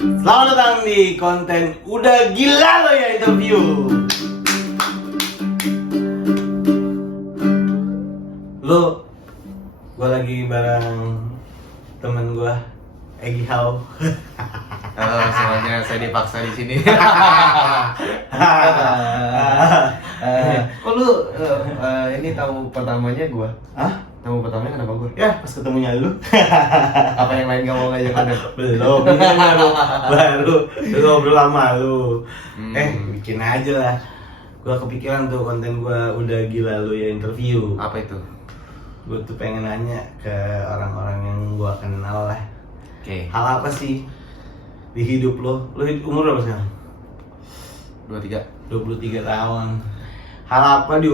Selamat datang di konten Udah Gila Lo Ya Interview. Lo, gue lagi bareng temen gue, Egi Hao. Halo semuanya, saya dipaksa di sini. Kok lu ini tamu pertamanya gua? Hah? Tamu pertamanya kenapa gua? Ya, pas ketemunya lu. Apa yang lain gak mau ngajak ada? Belum, ini baru ngobrol sama lu. Bikin aja lah. Gua kepikiran tuh konten gua Udah Gila Lo Ya Interview. Apa itu? Gue tuh pengen nanya ke orang-orang yang gua kenal lah. Oke. Hal apa sih di hidup lo? Lo umur berapa sekarang? 23 tahun. Hal apa di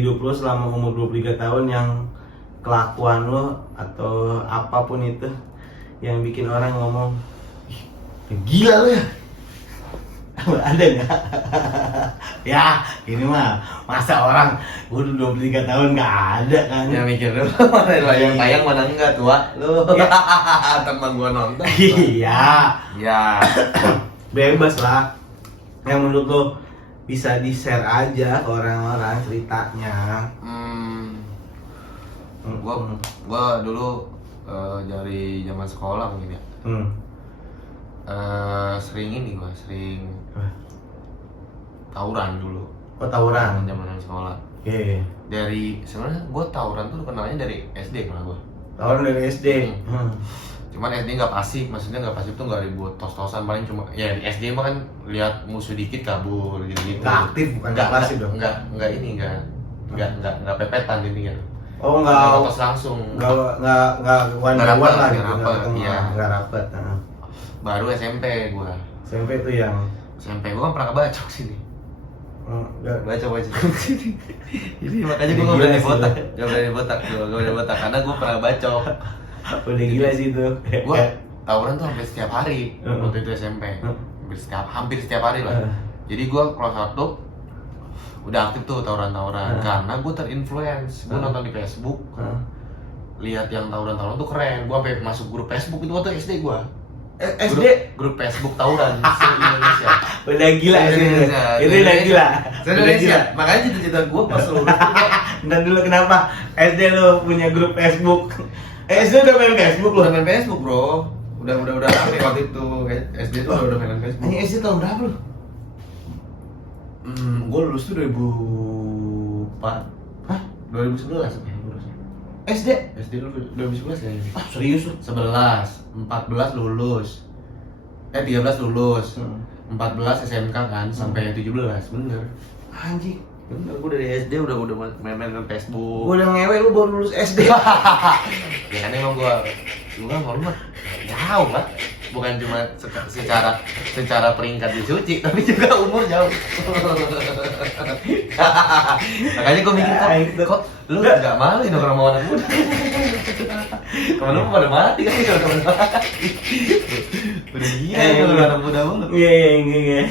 hidup lo selama umur 23 tahun yang kelakuan lo atau apapun itu yang bikin orang ngomong, "Ih, gila lo ya?" Ada nggak? Ya, ini mah masa orang udah 23 tahun nggak ada kan? Ya mikir dulu, mana yang tayang mana enggak tua lu. Tanpa gua nonton. Iya. Ya. Bebas lah. Yang menurut lo bisa di-share aja ke orang-orang ceritanya. Gua dulu dari zaman sekolah mungkin ya. Sering tawuran dulu. Oh, tawuran. Zaman sekolah. Iya. Dari sebenarnya gue tawuran tuh kenalnya dari SD malah gue. Tawuran dari SD. Cuman SD nggak pasif, maksudnya nggak pasif tuh nggak ribut tos-tosan, paling cuma ya di SD mah kan lihat musuh dikit kabur gitu. Nggak aktif, bukan nggak pasif dong. Nggak pepetan intinya. Oh, nggak tos langsung. Nggak one-on-one lah gitu. Iya. Nggak rapet. Baru SMP gue. SMP tuh yang SMP gue kan pernah kebacok sini. Baca. Jadi makanya gue nggak berani botak karena gue pernah bacok. Udah gila sih itu. Gue tawuran tuh hampir setiap hari waktu itu SMP. Hampir setiap hari lah. Jadi gue kelas 1 udah aktif tuh tawuran karena gue terinfluence. Gue nonton di Facebook, lihat yang tawuran tuh keren. Gue sampai masuk grup Facebook itu waktu SD gue. SD grup Facebook tawuran se-Indonesia. Udah gila sih. Itu udah gila. Se-Indonesia. Makanya cita-cita gue pas lulus tuh Ntar dulu kenapa SD lo punya grup Facebook? SD udah main Facebook lo? udah main Facebook, Bro. Udah rame waktu itu. SD tuh udah main Facebook. Ini SD tahun berapa lo? Gue lulus tuh 2004. Hah? 2011 ya lulusnya. SD 2011 kayaknya. Ah, serius lo? 11, 14 lulus. 13 lulus. 14 SMK kan sampai 17, bener. Anjing. Bener, gue dari SD udah main Facebook. Gua udah ngewe lu baru lulus SD. Ya kan emang gua kan mau mah jauh lah. Bukan cuma secara peringkat di suci, tapi juga umur jauh. Makanya gua mikir kok lu nggak malu dong sama anak muda. Temen lu pada mati kan kalau temen mati. Udah gila kalau anak muda mulu. Iya.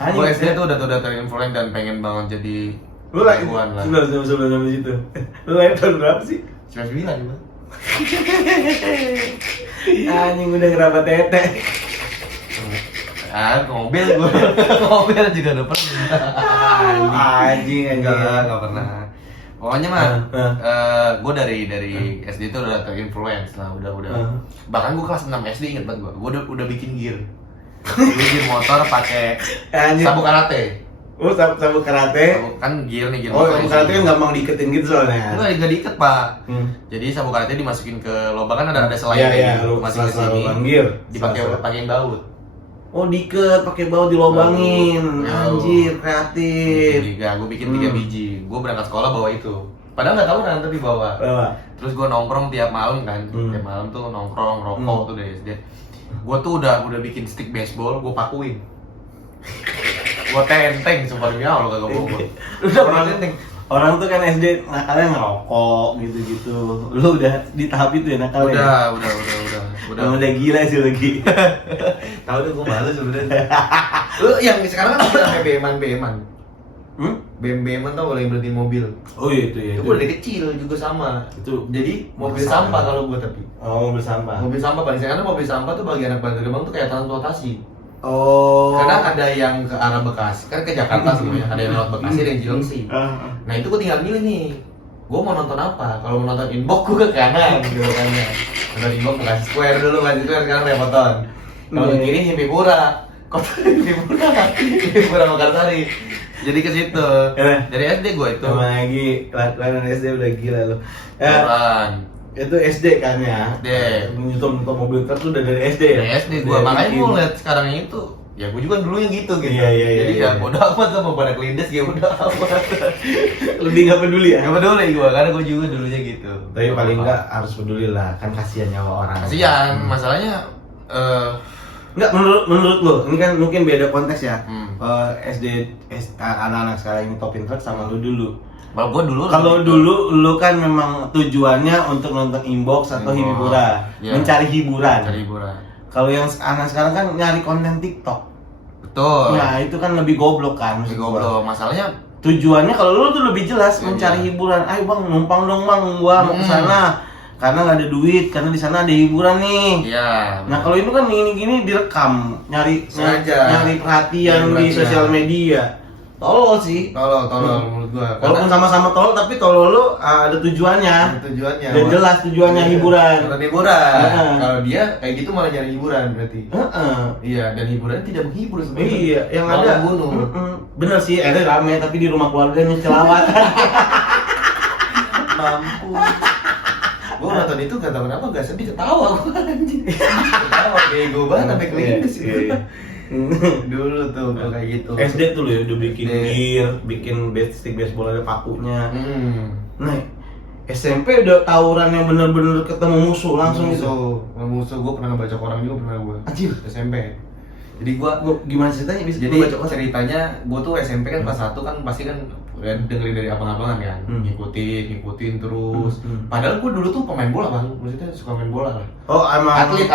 Gua SD tuh udah terinfluence dan pengen banget jadi Lu lagi jagoan lah. sebelum sampai situ. Lu lahir tahun berapa sih? 99 gua. Anjing udah ngerabat tete. Mobil gue. Mobil juga udah pernah. Anjing. Enggak pernah. Pokoknya mah gue dari SD itu udah terinfluence lah, udah. Bahkan gue kelas 6 SD inget banget gue udah bikin gear. Gear motor pakai sabuk karate. Oh, sabuk karate. Kan gear Oh, motor. sabuk karate kan gampang diiketin gitu soalnya. Enggak diiket, Pak. Jadi sabuk karate dimasukin ke lubang, kan ada selai Iya, lu masukin ke sini. gear. Dipakai baut. Oh, diiket pakai baut dilobangin. Anjir, kreatif. Gue bikin 3 biji. Gue berangkat sekolah bawa itu. Padahal nggak tahu kan tapi bawa. Terus gue nongkrong tiap malam kan. Tiap malam tuh nongkrong rokok tuh dari SD. Gue tuh udah bikin stick baseball, gue pakuin. Gue tenteng, sumpah demi Allah kagak bohong. Udah tenteng. Orang tuh kan SD nakalnya ngerokok gitu-gitu. Lu udah di tahap itu ya nakalnya? Udah gila sih lagi. Tahu tuh gue malu sebenarnya. Lu yang sekarang kan udah sampai BM-an. BM-BM tau boleh berhenti mobil. Oh iya itu ya. Itu gue dari kecil juga sama. Itu Jadi mobil masalah. sampah kalau gue tapi. Oh, mobil sampah. Mobil sampah paling karena mobil sampah tuh bagi anak Bantar Gebang tuh kayak transportasi. Oh. Karena ada yang ke arah Bekasi, kan ke Jakarta semuanya. Ada yang lewat Bekasi, ada yang Cilengsi. Nah itu gue tinggal milih nih. Gue mau nonton apa? Kalau mau nonton Inbox gue ke kanan gitu kan ya. Nonton Inbox Bekasi Square dulu, Bekasi Square sekarang Repoton. Kalau ke kiri Himpipura. Kota Himpipura Mekarsari. Jadi ke situ. Dari SD gue itu. Sama lagi kelakuan SD udah gila lo. Orang. Itu SD kan ya? SD. Nonton mobil truk tuh udah dari SD ya? Dari SD gue, makanya gue ngeliat sekarang itu ya gue juga dulu yang gitu. Iya. Jadi ya bodo amat sama pada kelindes ya bodo amat. Lebih nggak peduli ya? Gak peduli gue, karena gue juga dulunya gitu. Tapi paling nggak harus peduli lah, kan kasihan nyawa orang. Kasian, masalahnya Nggak, menurut lo, ini kan mungkin beda konteks ya. SD anak-anak sekarang ini topin truk sama lo dulu. Kalau dulu lo kan memang tujuannya untuk nonton Inbox atau Himpipura, mencari hiburan. Kalau yang anak sekarang kan nyari konten TikTok. Betul. Nah itu kan lebih goblok kan. Lebih goblok. Masalahnya tujuannya kalau lu tuh lebih jelas mencari hiburan. Ayo bang, numpang dong bang, gua mau kesana. Karena nggak ada duit, karena di sana ada hiburan nih. Iya. Nah kalau itu kan gini direkam, nyari perhatian di sosial media. Tolol sih. Tolol menurut gua. Walaupun sama-sama tolol, tapi tolol lu ada tujuannya. Dan jelas tujuannya hiburan. Nonton hiburan. Kalau dia kayak gitu malah nyari hiburan berarti. Iya, dan hiburan tidak menghibur sebenarnya. Iya, yang ada bunuh. Bener sih, ada rame tapi di rumah keluarganya celawatan. Mampus. Gue nonton itu gak tau kenapa gak sedih, ketawa gue anjing. Ketawa bego banget sampai kelindes gitu. Dulu tuh kayak gitu. SD tuh lo ya udah bikin gear, bikin stick baseball ada pakunya. Nah, SMP udah tawuran yang bener-bener ketemu musuh langsung gitu. Musuh gue pernah ngebacok orang juga pernah gue. Anjir, SMP. Jadi gua gimana ceritanya bisa jadi ceritanya gua tuh SMP kan kelas 1 kan pasti kan dengerin dari abang-abangan kan, ngikutin terus. Padahal gua dulu tuh pemain bola bang, maksudnya suka main bola lah. Oh emang atlet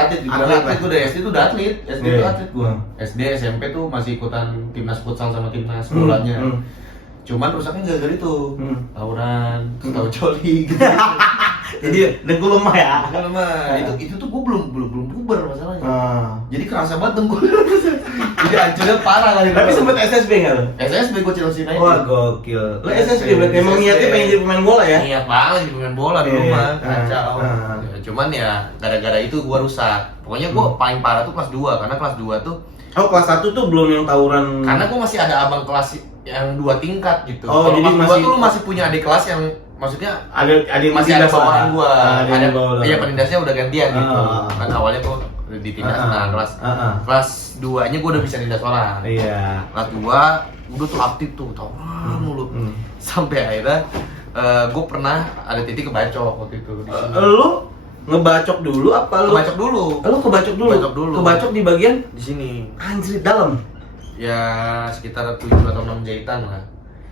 gua dari SD tuh udah atlet, SD tuh atlet gua. SD SMP tuh masih ikutan timnas futsal sama timnas bolanya. Cuman rusaknya gara-gara itu tawuran, tahu coli gitu. Jadi dengkul lemah ya? Lemah. Itu tuh gue belum puber masalahnya. Jadi kerasa banget dengkul. Jadi hancurnya parah lah. Tapi sempet SSB nggak lo? SSB gue Chelsea United. Wah gokil. Lo SSB berarti emang niatnya pengen jadi pemain bola ya? Niat banget jadi pemain bola di rumah. Kacau. Cuman ya gara-gara itu gue rusak. Pokoknya gue paling parah tuh kelas 2 karena kelas 2 tuh. Oh kelas 1 tuh belum yang tawuran. Karena gue masih ada abang kelas yang 2 tingkat gitu. Oh jadi masih tuh lu masih punya adik kelas yang maksudnya ada masih ada bawahan gua. Ada iya penindasnya udah gantian gitu. Kan awalnya tuh ditindas kelas 2-nya gua udah bisa nindas orang. Iya. Kelas 2 udah tuh aktif tuh tawuran mulu. Sampai akhirnya gua pernah ada titik kebacok waktu itu di sini. Lu ngebacok dulu apa lu? Kebacok dulu. Lu kebacok dulu. Kebacok di bagian di sini. Anjir dalam. Ya sekitar 7 atau 6 jahitan lah.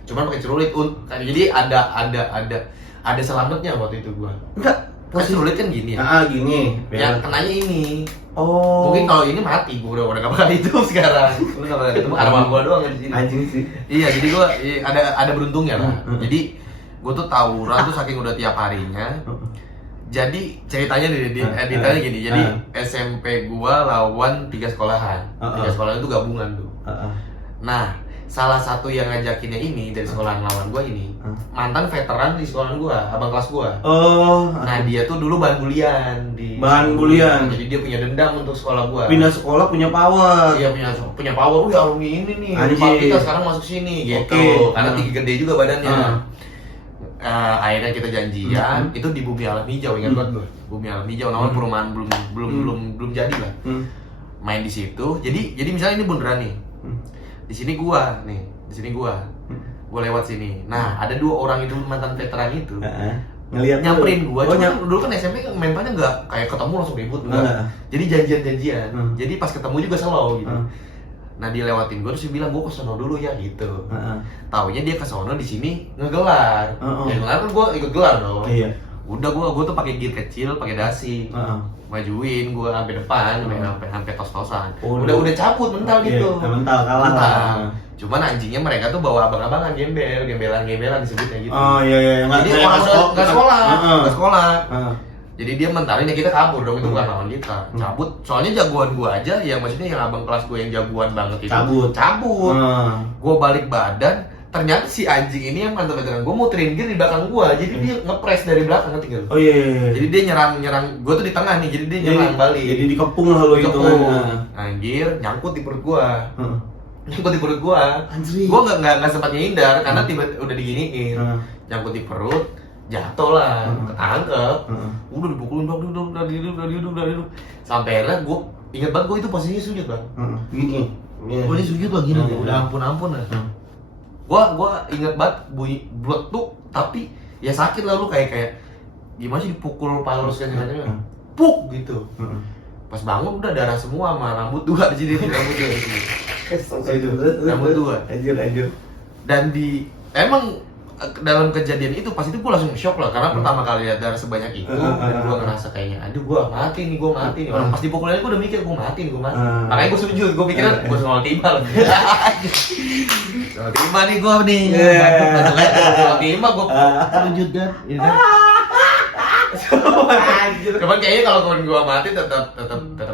Cuman pakai celurit jadi ada selamatnya waktu itu gua. Enggak, pas celurit kan gini ya. Gini. Ya kenanya ini. Oh. Mungkin kalau ini mati gua udah enggak bakal hidup sekarang. Lu enggak bakal ketemu arwah gua doang di sini. Anjing sih. Iya, jadi gua ada beruntungnya lah. Jadi gua tuh tawuran tuh saking udah tiap harinya. Jadi ceritanya ditanya gini. Jadi SMP gua lawan 3 sekolahan. 3 sekolahan itu gabungan tuh. Nah, salah satu yang ngajakinnya ini dari sekolahan lawan gua ini mantan veteran di sekolahan gua, abang kelas gua. Nah dia tuh dulu bahan bulian di bahan bulian. Jadi dia punya dendam untuk sekolah gua. Pindah sekolah punya power. Iya punya power. Ya alumni ini nih. Rival kita sekarang masuk sini gitu. Karena tinggi gede juga badannya. Akhirnya kita janjian itu di Bumi Alam Hijau, ingat banget gua. Bumi Alam Hijau namanya perumahan belum jadi lah. Main di situ. Jadi misalnya ini bundaran nih. Di sini gua lewat sini. Nah, ada 2 orang itu mantan veteran itu. Ngeliat nyamperin gua. Dulu kan SMP mentalnya enggak kayak ketemu langsung ribut enggak. Jadi janjian. Jadi pas ketemu juga slow gitu. Nah, dia lewatin gua terus dia bilang gua ke sono dulu ya gitu. Taunya dia ke sono di sini ngegelar. Ya gelar kan gua ikut gelar dong. Iya. Udah gua tuh pakai gear kecil, pakai dasi. majuin gue sampai depan, sampai tos-tosan. Oh, udah cabut mental gitu. Iya, mental kalah lah. Cuman anjingnya mereka tuh bawa abang-abangan gembelan disebutnya gitu. Oh iya. Jadi orang nggak sekolah. Jadi dia mentalin ya kita kabur dong, itu bukan lawan kita. Cabut. Soalnya jagoan gua aja, yang maksudnya yang abang kelas gua yang jagoan banget itu cabut. Gua balik badan, ternyata si anjing ini yang mantap-mantapan gua muterin gear di belakang gua. Jadi dia ngepres dari belakang, ngerti gak? Oh iya. Jadi dia nyerang gua tuh di tengah nih, jadi dia nyerang balik. Jadi dikepung lah lo itu. Anjir, nyangkut di perut gua. Nyangkut di perut gua. Anjir. Gua enggak sempat nyindar karena udah diginiin. Nyangkut di perut, jatuh lah, ketangkep. Udah dipukulin udah hidup. Sampai akhirnya gue inget banget, gue itu posisinya sujud bang. Gini. Gue sujud bang gini, udah ampun lah. Gue inget banget bunyi blek tuh, tapi ya sakit lah lu kayak gimana sih dipukul palus kan macamnya, puk gitu. Pas bangun udah darah semua sama rambut dua di sini, rambut dua. Anjir. Dan emang dalam kejadian itu pas itu gue langsung shock lah karena pertama kali lihat darah sebanyak itu dan gue ngerasa kayaknya aduh gue mati nih orang pas dipukulin gue udah mikir gue mati makanya gue sujud, gue pikiran gue soal tiba soal tiba nih gue nih soal tiba gue sujud kan cuman kayaknya kalau gue mati tetap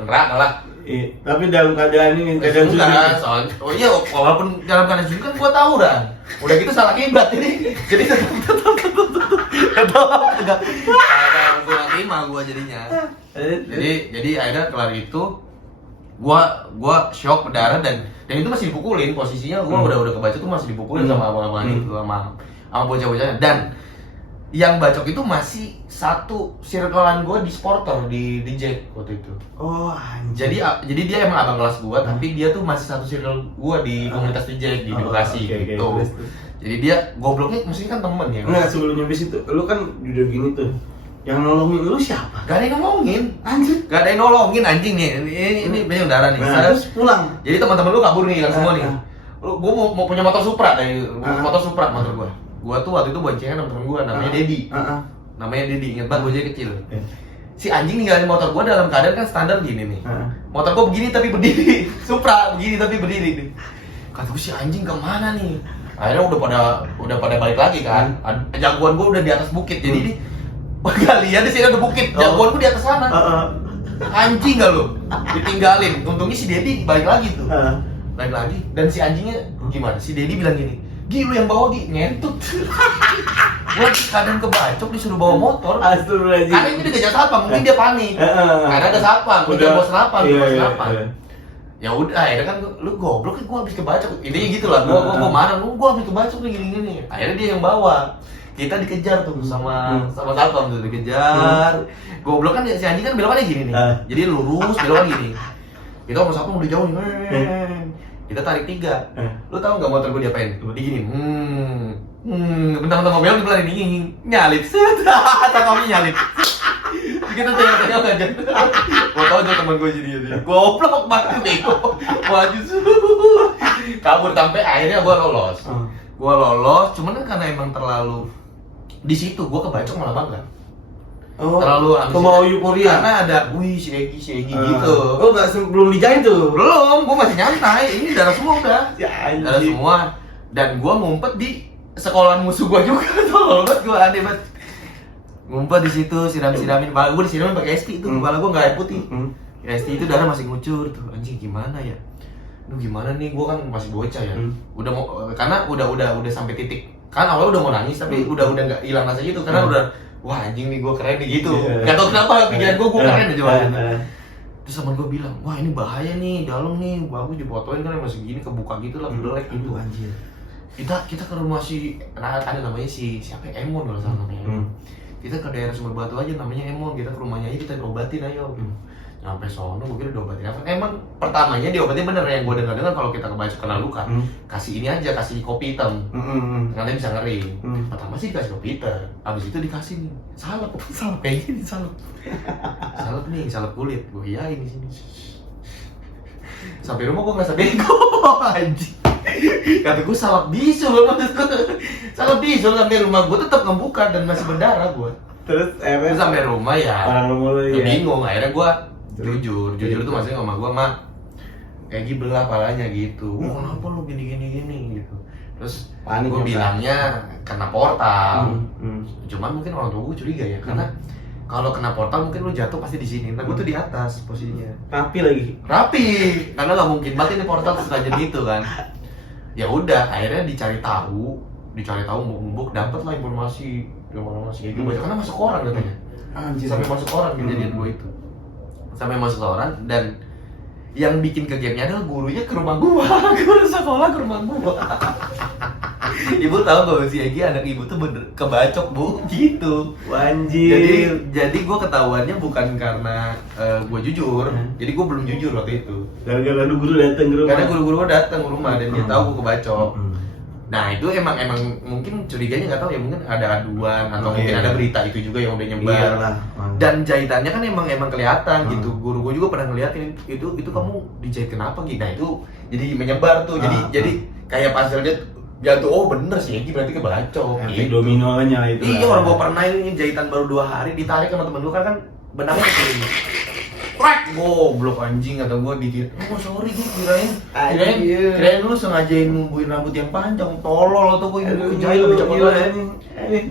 neraka lah. Tapi dalam keadaan ini keadaan sujud. Soalnya, oh iya, walaupun dalam keadaan sujud kan gua tahu kan. Udah gitu salah kiblat ini. Jadi tetap gua terima gua jadinya. Jadi akhirnya kelar itu gua shock berdarah dan itu masih dipukulin, posisinya gua udah kebaca tuh masih dipukulin sama abang-abang itu sama bocah-bocahnya. Dan yang bacok itu masih satu circlean gue di Sporter di Jack waktu itu. Oh anjir. Jadi dia emang abang kelas gue, tapi dia tuh masih satu circle gue di komunitas di Jack di Bekasi gitu. Jadi dia gobloknya maksudnya kan temen ya. Enggak, sebelum nyampe situ, lu kan udah gini tuh. Yang nolongin lu siapa? Gak ada yang nolongin. Anjir. Gak ada yang nolongin anjing nih. Ini banyak darah nih. Terus pulang. Jadi teman-teman lu kabur nih kan semua nih. Gue mau punya motor Supra motor gue. Gua tuh waktu itu boncengan sama temen gua namanya Dedi. Namanya Dedi, inget banget, bocah kecil. Si anjing ninggalin motor gua dalam keadaan kan standar gini nih. Motor gua begini tapi berdiri. Supra begini tapi berdiri. Kata gua si anjing kemana nih? Akhirnya udah pada balik lagi kan. Jagoan gua udah di atas bukit. Jadi di kalian di sini ada bukit. Jagoan gua di atas sana. Anjing gak lu? Ditinggalin. Untungnya si Dedi balik lagi tuh. Balik lagi dan si anjingnya gimana? Si Dedi bilang gini, "Gi, lu yang bawa Gi, ngentut." Gua kadang kebacok disuruh bawa motor. Astagfirullahaladzim. Karena ini dikejar satpam, mungkin dia panik. Karena ada satpam, udah bos satpam, Ya udah, akhirnya kan lu goblok kan, gua habis kebacok. Intinya gitu lah, gua marah, gua habis kebacok nih gini-gini. Akhirnya dia yang bawa. Kita dikejar tuh sama satpam tuh dikejar. Goblok kan si anjing kan belokannya gini nih. Jadi lurus belokan gini. Kita sama satpam udah jauh nih. Kita tarik 3. Lu tahu nggak motor gue diapain? Digini. Bentar-bentar mobil di ini nyalip. Satpamnya nyalip. Kita tengok-tengok aja. Gua tahu tuh teman gue jadi dia. Goblok banget bego. Maju kabur sampai akhirnya gua lolos. Cuman kan karena emang terlalu di situ gua kebacok malah bangga. Terlalu mau euforia karena ada si Egi gitu. Oh belum dijahit tuh? Belum, gua masih nyantai. Ini darah semua udah. Ya, darah semua. Dan gua ngumpet di sekolahan musuh gua juga tuh. Gua aneh banget. Ngumpet di situ, siram-siramin. Kepala gua disiramin pakai esti itu. Kepala gua enggak air putih. Esti itu darah masih ngucur tuh. Anjing gimana ya? Aduh gimana nih, gua kan masih bocah ya. Udah mau karena udah sampai titik. Kan awalnya udah mau nangis tapi udah enggak hilang rasa gitu karena udah wah anjing nih gue keren nih gitu. Gak tau kenapa pikiran gue keren aja waktu. Terus temen gue bilang, wah ini bahaya nih, dalam nih, bagus difotoin kan masih gini kebuka gitu lah, belek gitu anjir. Kita ke rumah ada namanya siapa ya? Emon kalau salah namanya. Kita ke daerah Sumber Batu aja namanya Emon, kita ke rumahnya aja kita diobatin ayo. Sampai sono gue kira diobatin apa? Emang pertamanya diobatin bener yang gue dengar kalau kita kebacok kena luka, kasih ini aja, kasih kopi hitam, karena bisa ngering. Pertama sih dikasih kopi hitam, abis itu dikasih nih salep kayak gini salep kulit, gue iyain di sini. Sampai rumah gue ngerasa bego, anjing. Kata gue salep bisul, sampai rumah gue tetap ngebuka dan masih berdarah gue. Terus sampai rumah ya orang rumah lu ya. bingung, akhirnya gue jujur tuh maksudnya sama gue, mak kayak gini belah palanya gitu. Kenapa lu gini gitu. Terus Panik gue bilangnya kena portal. Cuman mungkin orang tua gue curiga ya, karena kalau kena portal mungkin lu jatuh pasti di sini. Nah gue tuh di atas posisinya. Rapi, Karena nggak mungkin banget ini portal sengaja gitu kan. Ya udah, akhirnya dicari tahu mumbuk dapet lah informasi kayak gitu. Karena masuk koran katanya. Sampai masuk koran kejadian gue itu. Sampai masuk koran, dan yang bikin kegapnya adalah gurunya ke rumah gua. Guru sekolah ke rumah gua. Ibu tahu gak si Egi anak ibu tuh bener kebacok bu, gitu. Anjir. Jadi gua ketahuannya bukan karena gua jujur, jadi gua belum jujur waktu itu. Gara-gara guru datang ke rumah. Karena guru-guru datang ke rumah dan dia tahu gua kebacok. Nah itu emang mungkin curiganya nggak tahu ya, mungkin ada aduan atau mungkin ada berita itu juga yang udah nyebar. Iyalah. Dan jahitannya kan emang kelihatan gitu. Guru gue juga pernah ngeliatin itu kamu dijahit kenapa gitu. Nah itu jadi menyebar tuh. Jadi kayak pas lihat jatuh, oh bener sih ini berarti kebacok. Efek dominonya itu. Iya, orang gue pernah ini jahitan baru 2 hari ditarik sama temen gue kan benangnya kesini. Crack, goblok anjing, kata gue dikit. Oh sorry gue kirain lu sengajain numbuhin rambut yang panjang, tolol atau gue jahit lebih cepat banget.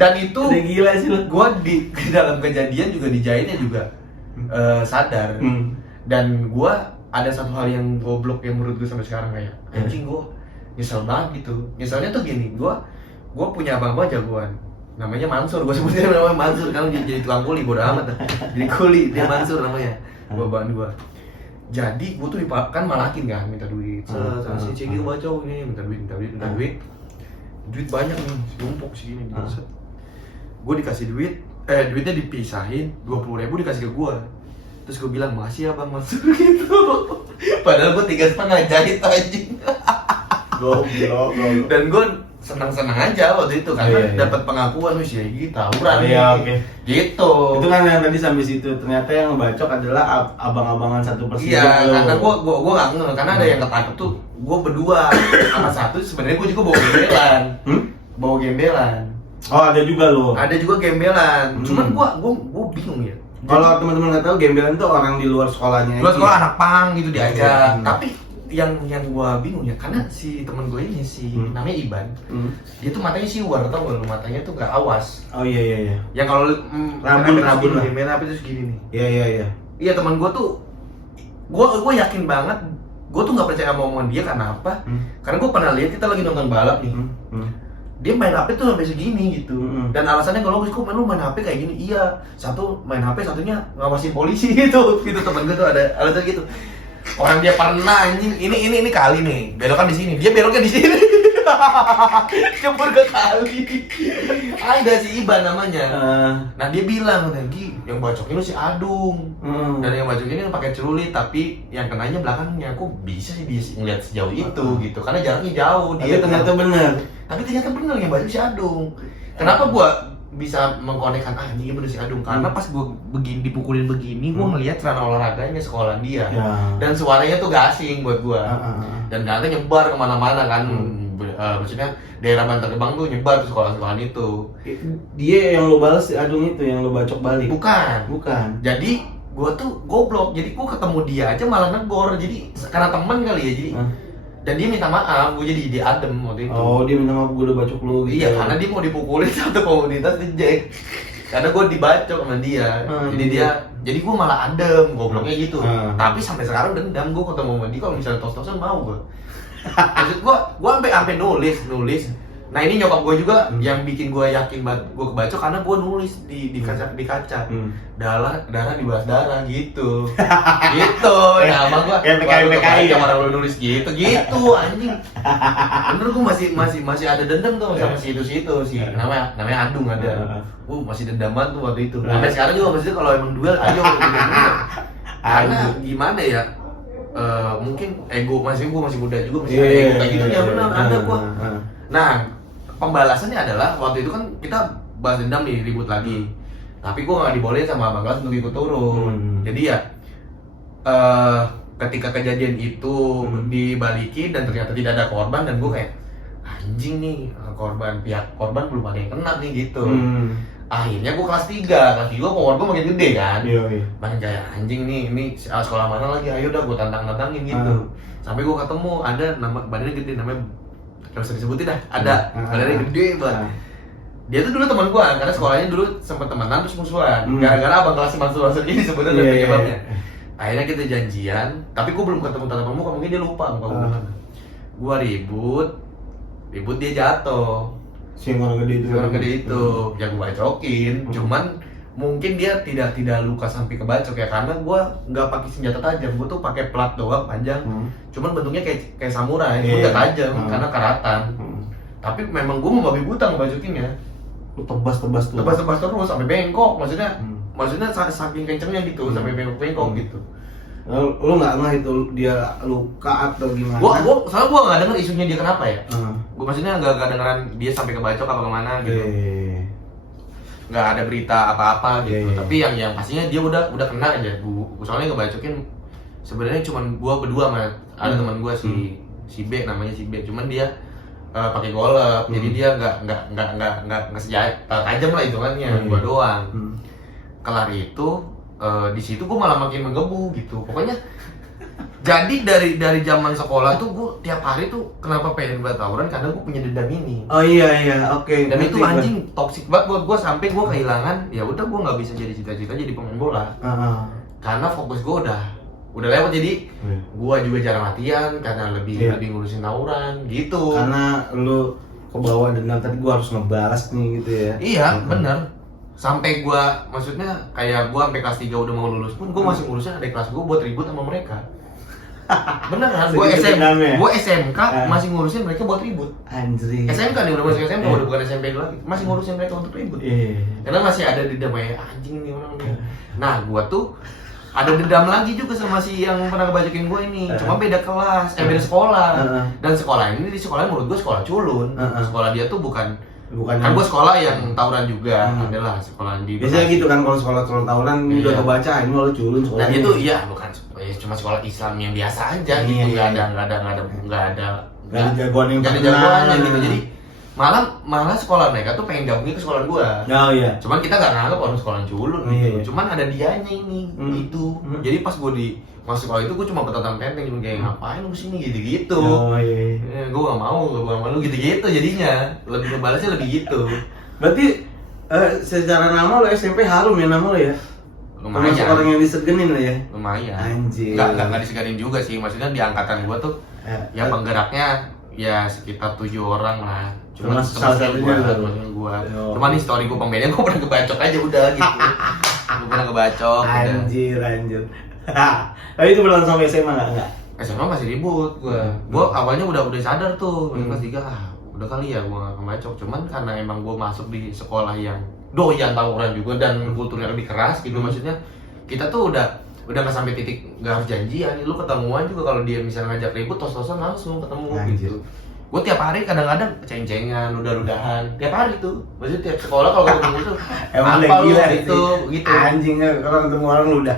Dan itu gila sih lu. Gue di dalam kejadian juga dijahitnya juga sadar. Dan gue ada satu hal yang goblok yang menurut gue sampai sekarang kayak anjing, gue nyesel banget gitu. Nyeselnya tuh gini, gue punya abang-abang jagoan. Namanya Mansur, gue sebutnya namanya Mansur karena jadi tukang kuli, bodo amat. Jadi kuli, dia Mansur namanya. Bahan gua. Jadi gua tuh kan malakin kan, minta duit. Si Cegi baca ini minta duit. Duit banyak nih, numpuk segini. Gua dikasih duit, duitnya dipisahin, 20.000 dikasih ke gua. Terus gua bilang, "Makasih ya Bang Mansur," gitu. Padahal gua 3,5 jahit anjing. Goblok. Dan gua senang-senang aja waktu itu karena dapat pengakuan wis ya gitu tawuran gitu. Itu kan yang tadi sampai situ, ternyata yang ngebacok adalah abang-abangan satu persatu. Iya, karena gua nggak ngeh, karena ada yang ketangkep tuh gua berdua sama satu, sebenarnya gua juga bawa gembelan. Oh, ada juga loh. Ada juga gembelan. Cuman gua bingung ya. Kalau teman-teman nggak tahu, gembelan tuh orang di luar sekolahnya. Luar sekolah anak pang gitu diajak. Tapi yang gua bingung ya, karena si temen gue ini namanya Iban, dia tuh matanya siwer, tau gak lu, matanya tuh gak awas. Oh iya. Yang kalau rabun lah. Main HP tuh segini nih. Iya. Iya, teman gua tuh, gua yakin banget, gua tuh nggak percaya sama omongan dia. Karena apa? Karena gua pernah lihat kita lagi nonton balap nih. Dia main HP tuh sampai segini gitu. Dan alasannya kalau kok lu main HP kayak gini? Iya, satu main HP, satunya ngawasin polisi gitu. Gitu temen gue tuh ada alasan gitu. Orang dia pernah anjing, ini kali nih, belokan di sini, dia beloknya di sini. Cembur ke kali. Ada si Iban namanya. Nah dia bilang, Gi, yang bacok ini si Adung. Dan yang bacok ini pakai celurit, tapi yang kenanya belakangnya. Kok bisa sih dia ngeliat sejauh itu gitu? Karena jaraknya jauh. Dia ternyata benar. Tapi ternyata benar yang bacok si Adung. Kenapa gua bisa mengkonekkan anjing bener si Adung? Karena pas gua dipukulin begini, gua ngeliat celana olahraganya sekolah dia. Dan suaranya tuh gak asing buat gua. Dan ternyata nyebar kemana-mana kan. Maksudnya daerah Bantar Gebang tuh nyebar tuh sekolah-sekolahan itu. Dia yang lo balas si Adung itu, yang lo bacok balik? Bukan. Jadi gua tuh goblok, jadi gua ketemu dia aja malah negor. Jadi karena temen kali ya, jadi dan dia minta maaf, gue jadi dia adem waktu itu. Oh, dia minta maaf, gue udah bacok lu gitu. Iya, karena dia mau dipukulin satu komunitas di Jack. Karena gue dibacok sama dia. Jadi gue malah adem, gobloknya gitu. Tapi sampai sekarang dendam, gue ketemu sama dia, kalau misalnya tos-tosan mau gue. Maksud gue sampai nulis. Nah ini nyokap gue juga yang bikin gue yakin banget gue kebacok, karena gue nulis di kaca. Darah dibahas darah gitu. Gitu. Ya sama gue. PKI orang lu nulis gitu anjing. Bener, gue masih ada dendam tuh sama si itu sih. Namanya Adung ada. Masih dendam banget tuh waktu itu. Sampai sekarang juga maksudnya kalau emang duel ayo karena gimana ya? Mungkin gue masih muda juga, masih ada ego kayak gitu ya, benar ada gua. Nah, pembalasannya adalah waktu itu kan kita balas dendam nih, ribut lagi. Tapi gue gak dibolehin sama abang kelas untuk ikut turun. Jadi ya ketika kejadian itu dibalikin dan ternyata tidak ada korban, dan gue kayak anjing nih, pihak korban belum ada yang kena nih gitu. Akhirnya gue kelas 3 umur gue makin gede kan. Iya. Makin kayak anjing nih, ini sekolah mana lagi, ayo udah gue tantangin gitu. Sampai gue ketemu ada nama badannya gede, namanya kalau usah disebutin dah, ada badannya gede banget. Dia tuh dulu teman gue, karena sekolahnya dulu sempat temenan terus musuhan. Gara-gara abang kelas masuk ini sebenarnya penyebabnya. Akhirnya kita janjian, tapi gue belum ketemu tatap muka, mungkin dia lupa muka gue. Gue ribut dia jatuh. Si orang gede itu. Yang gue bacokin, cuman mungkin dia tidak luka sampai kebacok ya, karena gue nggak pakai senjata tajam, gue tuh pakai plat doang panjang, cuman bentuknya kayak samurai, gue nggak tajam karena karatan. Tapi memang gue mau babi buta ngebacokinnya, tebas terus sampai bengkok, maksudnya saking kencengnya gitu, sampai bengkok gitu. Lu nggak itu dia luka atau gimana? Soalnya gua nggak denger isunya dia kenapa ya. Gua maksudnya nggak dengeran dia sampai kebacok apa kemana gitu. Nggak ada berita apa-apa gitu. Tapi yang pastinya dia udah kena aja. Soalnya ngebacokin sebenarnya cuma gua berdua sama ada teman gua si B, namanya si B. Cuman dia pakai golep, jadi dia nggak tajam lah hitungannya. Gua doang. Kelar itu di situ gue malah makin menggebu gitu. Pokoknya jadi dari zaman sekolah tuh gue tiap hari tuh kenapa pengen buat tawuran, karena gue punya dendam ini. Oh iya oke. Dan itu anjing toksik banget buat gue, sampai gue kehilangan, ya udah gue nggak bisa jadi cita-cita jadi pemain bola. Karena fokus gue udah lewat, jadi gue juga jarang latihan karena lebih ngurusin tawuran gitu. Karena lu kebawa dendam, tadi gue harus ngebalas nih gitu ya. Iya bener. Sampai gua, maksudnya kayak gua sampai kelas 3 udah mau lulus pun gua masih ngurusin adik kelas gua buat ribut sama mereka. Beneran, gua SMK masih ngurusin mereka buat ribut. Anjir. SMK nih, udah masuk SMK, udah bukan SMP lagi. Masih ngurusin mereka untuk ribut. Karena masih ada dendam ya, anjing nih orang nih. Nah, gua tuh ada dendam lagi juga sama si yang pernah ngebacokin gua ini. Cuma beda kelas, beda sekolah. Dan sekolah ini di sekolah menurut gua sekolah culun. Sekolah dia tuh bukan kan gue sekolah yang tawuran juga, adalah sekolah di biasanya gitu kan, kalau sekolah tawuran udah kebaca ini lo culun sekolah. Dan itu iya bukan cuma sekolah Islam yang biasa aja gitu, nggak ada jagoan yang gitu. Jadi malah sekolah mereka tuh pengen gabungin ke sekolah gua. Oh iya. Cuman kita nggak nganggap orang sekolah culun gitu. Cuman ada dianya ini itu. Jadi pas gua di masuk sekolah itu gua cuma bertatap tenteng, cuma kayak ngapain lu kesini gitu. Oh iya. Gua nggak mau lu gitu jadinya. Lebih ngebalasnya lebih gitu. Berarti secara nama lo SMP harum ya nama lo ya? Lumayan. Termasuk orang yang disegenin lo ya? Lumayan. Anjir. Nggak disegenin juga sih. Maksudnya di angkatan gua tuh ya penggeraknya ya sekitar 7 orang lah. Cuma salah satunya gua. Cuman nih story gua pembedaan gua pernah ngebacok aja udah gitu. Gua pernah ngebacok. Anjir. Tapi itu berlangsung sampai SMA enggak? SMA masih ribut gua. Gua awalnya udah sadar tuh, kelas 3 udah kali ya gua nggak ngebacok. Cuman karena emang gua masuk di sekolah yang doyan tawuran juga dan kulturnya lebih keras gitu, maksudnya kita tuh udah nggak sampai titik nggak harus janjian, lu ketemuan juga kalau dia misalnya ngajak ribut tos-tosan langsung ketemu gitu. Gue tiap hari kadang-kadang ceng-cengan, ludah-ludahan, tiap hari tuh. Maksudnya tiap sekolah kalau ketemu tuh emang apa lu gila gitu, gitu. Anjingnya kalau ketemu orang ludah.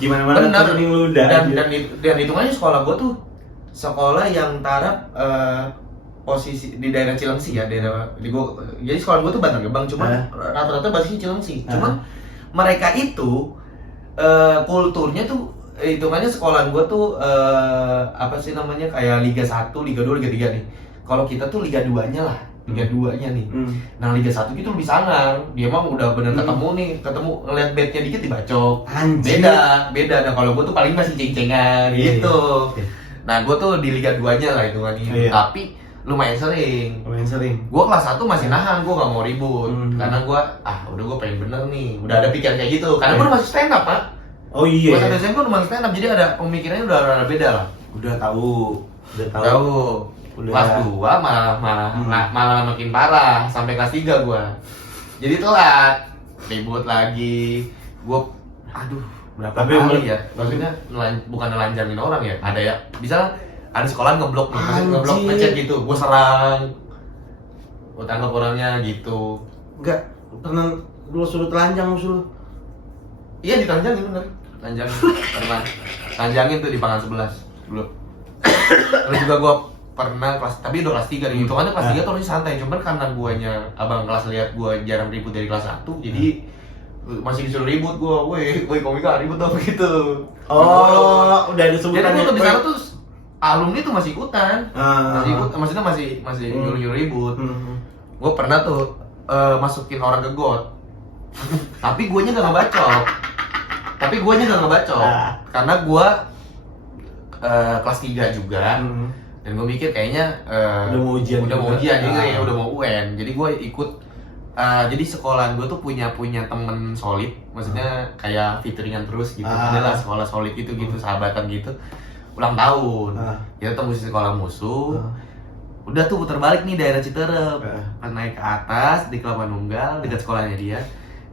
Gimana-mana sering ludah. Dan hitungannya sekolah gue tuh sekolah yang taraf posisi di daerah Cilengsi ya, jadi sekolah gue tuh Bantar Gebang, cuma rata-rata basisnya Cilengsi. Cuma mereka itu kulturnya tuh hitungannya sekolahan gue tuh apa sih namanya, kayak Liga 1, Liga 2, Liga 3 nih. Kalau kita tuh Liga 2-nya lah, Liga 2-nya nih. Nah Liga 1 gitu lebih sangar, dia mah udah bener ketemu ngeliat bednya dikit dibacok. Anjir. Beda. Nah kalau gue tuh paling masih ceng-cengan gitu. Nah gue tuh di Liga 2-nya lah hitungannya. Tapi lumayan sering. Gue kelas 1 masih nahan, gue gak mau ribut. Karena gue, udah gue pengen bener nih. Udah ada pikiran kayak gitu, karena gue udah masih stand up, Pak. Oh iya. Pas ada SMP udah masih stand up, jadi ada pemikirannya udah beda lah. Udah tahu. Kelas 2 malah makin parah, sampai kelas 3 gue. Jadi telat, ribut lagi. Gue, berapa kali ya? Maksudnya bukan nelanjangin orang ya, ada ya. Bisa ada sekolah ngeblok ngechat gitu, gue serang, gue tangkap orangnya gitu. Enggak pernah lu suruh telanjang musuh lu? Iya ditelanjangin bener, telanjangin pernah, telanjangin tuh di Pangan 11 dulu. Terus juga gue pernah tapi udah kelas 3 nih. Hitungannya kelas 3 tuh masih santai, cuman karena guanya abang kelas lihat gua jarang ribut dari kelas 1, jadi masih disuruh ribut gua. Woi komika ribut dong gitu. Oh, udah ada Jadi sebutan. gua tuh di sana tuh alumni tuh masih ikutan. Masih ikut, maksudnya masih nyuruh ribut. Gua pernah tuh masukin orang ke got. Tapi guanya enggak ngebacok. Karena gua kelas 3 juga. Dan gue mikir kayaknya udah mau ujian juga ya, udah mau UN. Jadi gue ikut jadi sekolahan gue tuh punya temen solid, maksudnya kayak featuringan terus gitu. Adalah sekolah solid gitu sahabatan gitu. Ulang tahun. Kita tembus di sekolah musuh. Udah tuh putar balik nih daerah Citerep. Pas naik ke atas di Kelapa Nunggal dekat sekolahnya dia.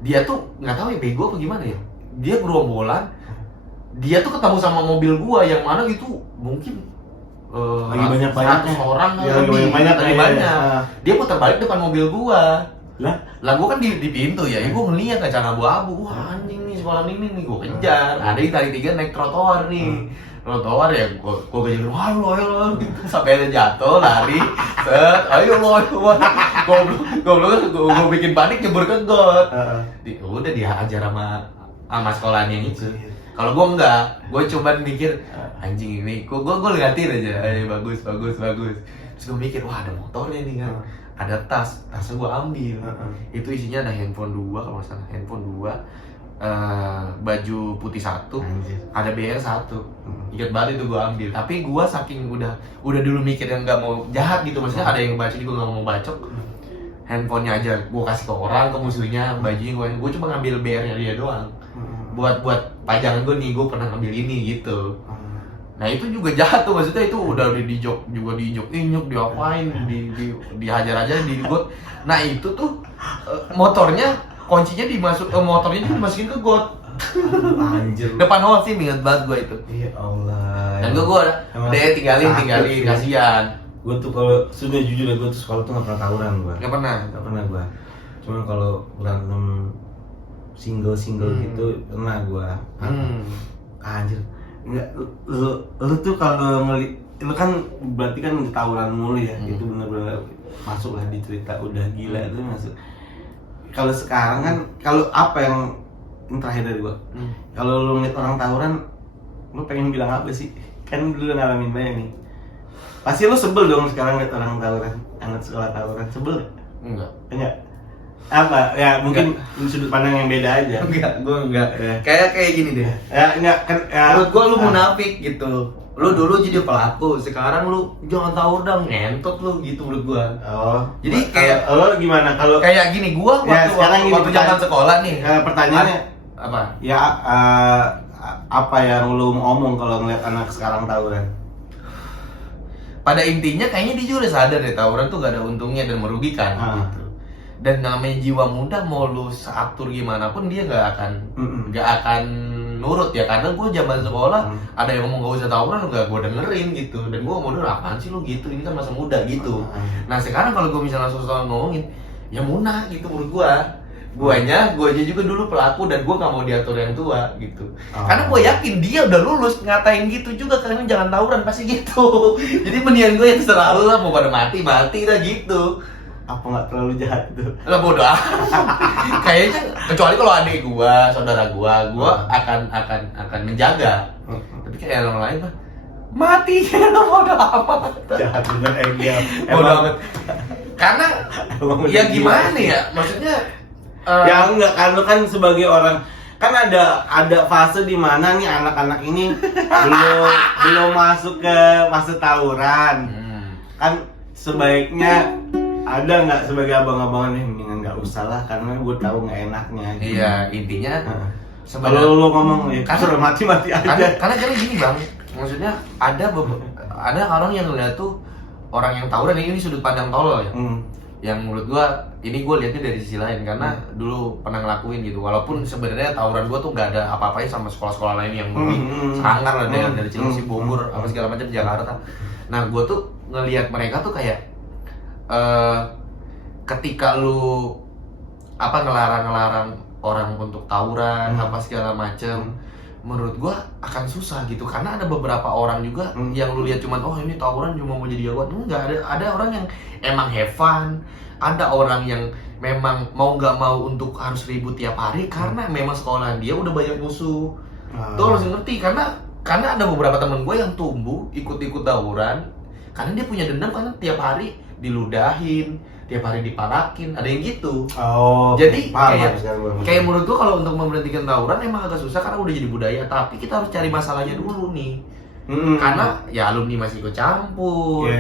Dia tuh nggak tahu ya bego apa gimana ya. Dia gerombolan. Dia tuh ketemu sama mobil gua yang mana itu mungkin lagi banyak 100 orang ya, lagi banyak. Dia putar balik depan mobil gua. Lah Gua kan di pintu ya, gua ngeliat kaca abu-abu. Wah anjing nih sekolah ini nih, gua kejar. Ada di tali 3 naik trotoar nih. Trotoar ya, gua kejar, ayo sampai ada jatuh, lari, set, ayo lo, gua bikin panik nyebur ke got. Udah dihajar sama sekolahannya itu. Kalau gue enggak, gue coba mikir anjing ini, gue liatin aja, bagus. Terus gue mikir, wah ada motornya nih kan, ada tasnya gue ambil. Itu isinya ada handphone 2 kalau nggak salah, handphone 2, baju putih 1, ada BR 1. Ingat banget itu gue ambil. Tapi gue saking udah dulu mikir yang nggak mau jahat gitu, maksudnya ada yang baca, gue nggak mau bacok. Handphonenya aja gue kasih ke orang, ke musuhnya, bajunya gue cuma ngambil BR-nya dia doang. Buat pajangan gue nih, gue pernah ngambil ini gitu. Nah itu juga jahat tuh, maksudnya itu udah diinjok, diapain, dihajar aja, digot. Nah itu tuh motornya, kuncinya motornya dimasukin ke got. Anjir. Depan hall sih, inget banget gue itu. Ya Allah. Dan gue tinggalin, kasihan. Gue tuh kalau sudah jujur ya, gue tuh sekolah tuh nggak pernah tawuran gue. Nggak pernah gue. Cuman kalau berantem single gitu pernah gua. Anjir. Enggak, lu tuh kalau lu kan berarti kan tawuran mulu ya. Itu benar-benar masuk lah di cerita udah gila itu masuk. Kalau sekarang kan kalau apa yang terakhir dari gua. Kalau lu ngeliat orang tawuran, lu pengen bilang apa sih? Kan dulu ngalamin banyak nih. Pasti lu sebel dong sekarang ngeliat orang tawuran, anak sekolah tawuran, sebel enggak? Enggak. Apa ya mungkin sudut pandang yang beda aja. Gue enggak. Kayak gini deh. Ya enggak kan menurut gue lu munafik gitu. Lu dulu jadi pelaku, sekarang lu jangan tahu dong ngentot lu gitu menurut gua. Oh. Jadi kayak lo gimana kalau kayak gini gua waktu zaman sekolah nih. Pertanyaannya apa? Ya apa yang lu mau ngomong kalau ngeliat anak sekarang tawuran? Pada intinya kayaknya dia juga udah sadar deh tawuran tuh gak ada untungnya dan merugikan gitu. Dan namanya jiwa muda mau lu seatur gimana pun dia gak akan nurut ya, karena gue zaman sekolah ada yang ngomong gak usah tawuran gak gue dengerin gitu, dan gue ngomong apaan sih lu gitu, ini kan masa muda gitu. Nah sekarang kalau gue misalnya langsung ngomongin ya munah gitu menurut gue aja juga dulu pelaku dan gue gak mau diatur yang tua gitu. Karena gue yakin dia udah lulus ngatain gitu juga, kalian jangan tawuran pasti gitu. Jadi mendingan gue yang terserah lah, mau pada mati dah gitu. Apa nggak terlalu jahat itu? Lah bodoh. Kayaknya kecuali kalau adik gua, saudara gua akan menjaga. Tapi kayak orang lain mah mati kan bodoh amat. Jahat bener dia. Bodoh amat. Karena ya gimana ya? Maksudnya ya enggak kan lu kan sebagai orang kan ada fase di mana nih anak-anak ini belum masuk ke fase tawuran. Kan sebaiknya ada nggak sebagai abang-abangan nih mendingan nggak usah lah karena gue tahu nggak enaknya gitu. Iya intinya kalau lo ngomong ya suruh mati aja karena gini bang, maksudnya ada orang yang lihat tuh orang yang tawuran ini sudut pandang tolol ya. Yang menurut gue ini gue lihatnya dari sisi lain karena dulu pernah ngelakuin gitu, walaupun sebenarnya tawuran gue tuh nggak ada apa-apanya sama sekolah-sekolah lain yang lebih sanggar lah dari Cilengsi, Bogor, apa segala macam Jakarta. Nah gue tuh ngelihat mereka tuh kayak ketika lu ngelarang orang untuk tawuran apa segala macem, menurut gua akan susah gitu, karena ada beberapa orang juga yang lu lihat cuman oh ini tawuran cuma mau jadi jagoan. Enggak, ada orang yang emang have fun, ada orang yang memang mau nggak mau untuk harus ribut tiap hari karena memang sekolahan dia udah banyak musuh. Tuh harus ngerti, karena ada beberapa temen gue yang tumbuh ikut-ikut tawuran karena dia punya dendam, karena tiap hari diludahin, tiap hari dipalakin, ada yang gitu. Jadi kayak menurut gua kalau untuk memberhentikan tawuran emang agak susah karena udah jadi budaya, tapi kita harus cari masalahnya dulu nih. Karena ya alumni masih ikut campur,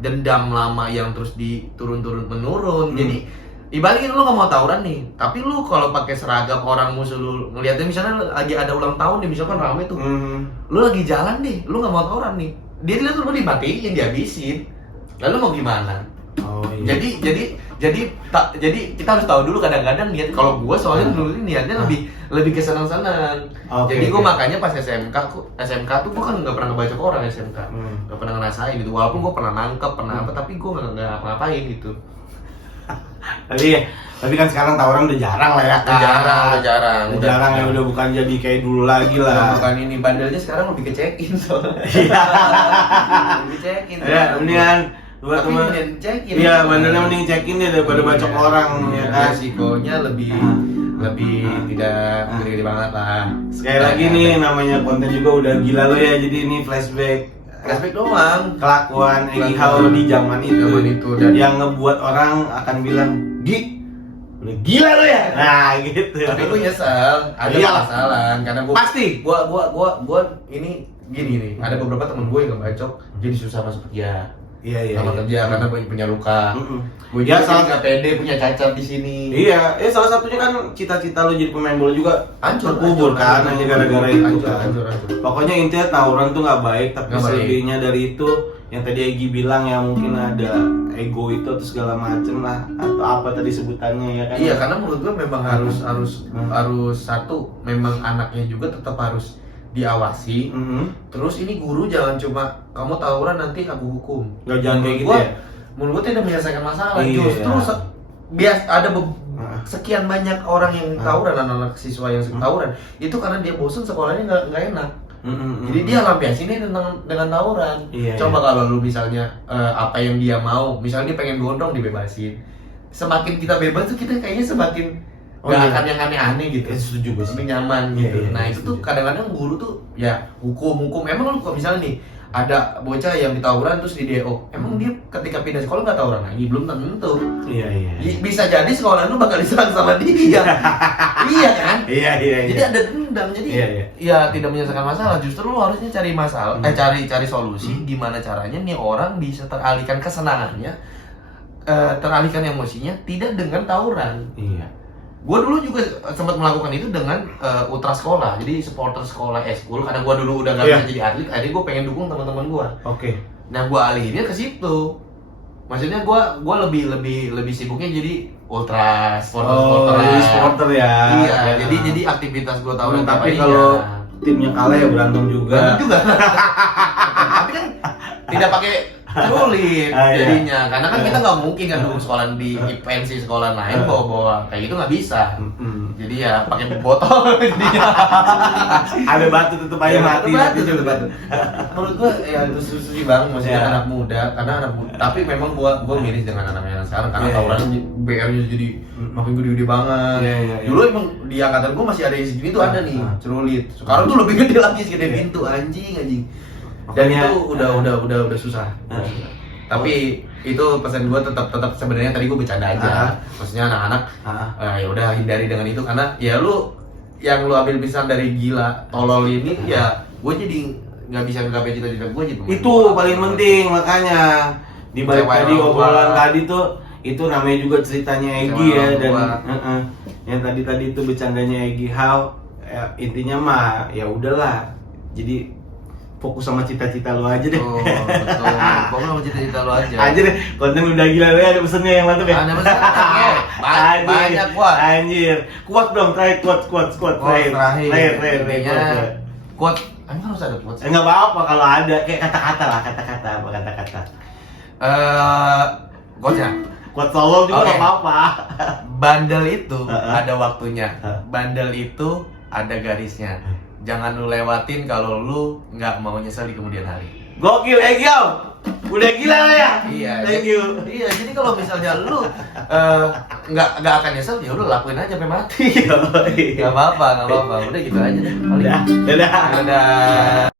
dendam lama yang terus diturun-turun menurun. Jadi ibaratnya lu nggak mau tawuran nih, tapi lu kalau pakai seragam orang musuh lu ngeliatnya misalnya lagi ada ulang tahun nih, misalkan rame tuh, lu lagi jalan deh, lu nggak mau tawuran nih, dia lihat lu dimatiin, dihabisin, lalu mau gimana? Jadi kita harus tahu dulu kadang-kadang niat. Kalau gua soalnya dulu ini niatnya lebih ke senang-senang. Jadi gua makanya pas SMK tuh gua kan nggak pernah ngebaca orang SMK, nggak pernah ngerasain gitu. Walaupun gua pernah nangkep, pernah apa, tapi gua nggak ngapain gitu. Tapi kan sekarang tawuran udah jarang lah ya. Udah jarang ya, udah bukan jadi kayak dulu lagi lah. Bukan ini, bandelnya sekarang lebih ke check-in soalnya. Lebih check-in. Ya, mendingan buat teman check-in. Iya, bandelnya mending check-in deh daripada bacok orang ya kan. Resikonya lebih tidak gede banget lah. Sekali lagi nih namanya konten juga udah gila lo ya. Jadi ini flashback doang kelakuan Egy Hao di zaman itu dan yang ngebuat orang akan bilang, "Gi, udah gila lo ya." Nah, gitu. Tapi gue nyesel, ada kesalahan karena gue pasti gue ini gini nih, ada beberapa temen gue yang ngebacok jadi susah masuk kerja. Iya. Sama kerja karena gue punya luka. Gue ya, salah nggak pede, punya cacat di sini. Iya, salah satunya kan cita-cita lo jadi pemain bola juga terkubur kan hanya gara-gara itu kan. Pokoknya intinya tawuran tuh nggak baik, tapi selebihnya dari itu yang tadi Egy bilang ya mungkin ada ego itu atau segala macem lah, atau apa tadi sebutannya ya kan. Iya, karena menurut gue memang harus satu, memang anaknya juga tetap harus diawasi. Terus ini guru jangan cuma kamu tawuran nanti aku hukum. Nggak, jangan kayak gitu ya. Menurut gue tidak menyelesaikan masalah. Justru ada sekian banyak orang yang tawuran, anak-anak siswa yang tawuran itu karena dia bosan sekolahnya nggak enak. Jadi dia lampiasinnya dengan tawuran. Coba kalau lu misalnya apa yang dia mau, misalnya dia pengen gondrong, dibebasin. Semakin kita bebas tuh kita kayaknya semakin gak akan yang aneh-aneh gitu. Setuju gue sih. Lebih nyaman gitu. Nah itu tuh kadang-kadang guru tuh ya hukum. Emang lu kok misalnya nih ada bocah yang ditawuran terus di DO, emang dia ketika pindah sekolah nggak tawuran lagi? Belum tentu. Iya. Bisa jadi sekolah lu bakal diserang sama dia. Iya kan? Iya. Jadi ada dendam. Jadi ya tidak menyelesaikan masalah. Justru lu harusnya cari masalah, cari solusi gimana caranya nih orang bisa teralihkan kesenangannya, teralihkan emosinya tidak dengan tawuran. Iya. Gue dulu juga sempat melakukan itu dengan ultra sekolah, jadi supporter sekolah eskul. Karena gue dulu udah gak bisa jadi atlet, akhirnya gue pengen dukung teman-teman gue. Nah gue alihinnya ke situ. Maksudnya gue lebih sibuknya jadi ultra supporter ya. Iya. Jadi aktivitas gue tahu. Tapi kalau timnya kalah ya berantem juga. Tapi kan tidak pakai sulit jadinya, karena kan kita nggak mungkin kan dukung sekolah di pensi sekolah lain bawa kayak gitu, nggak bisa. Jadi ya pakai botol jadinya. Ada batu tutup aja mati. Menurut gua ya itu setuju banget, maksudnya anak muda, tapi memang gua miris dengan anak-anak sekarang karena tawuran BR-nya jadi makin gede-gede banget. Dulu emang di angkatan gua masih ada yang segini tuh ada nih, cerulit. Sekarang tuh lebih gede lagi, segede pintu, anjing. Dan itu udah susah. Tapi itu pesan gue tetap sebenarnya tadi gue bercanda aja. Maksudnya anak-anak ya udah hindari dengan itu, karena ya lu yang lu ambil pisan dari gila tolol ini ya gue jadi nggak bisa menggapai cita-cita gue gitu. Itu paling penting, makanya di balik tadi obrolan tadi tuh itu namanya juga ceritanya Egy ya, dan yang tadi itu bercandanya Egy Hao ya, intinya mah ya udahlah, jadi fokus sama cita-cita lu aja deh. Oh, betul. Fokus sama cita-cita lu aja. Aja deh, konten udah gila lu ya, ada pesennya yang mantep ya? Ada pesennya, banyak kuat. Anjir, kuat dong, terakhir kuat. Terakhir. Kuat, emang harus ada kuat? Enggak apa-apa kalau ada, kayak kata-kata lah, kata-kata. Kuatnya? Kuat solo juga nggak apa-apa. Bandel itu ada waktunya, bandel itu ada garisnya. jangan lu lewatin kalau lu nggak mau nyesel di kemudian hari. Gokil, Egyo. Udah gila lo ya? Iya. Thank you. Iya, jadi kalau misalnya lu nggak akan nyesel, ya udah lakuin aja sampai mati. Nggak apa-apa. Udah gitu aja deh. Paling. Dadah. Dadah.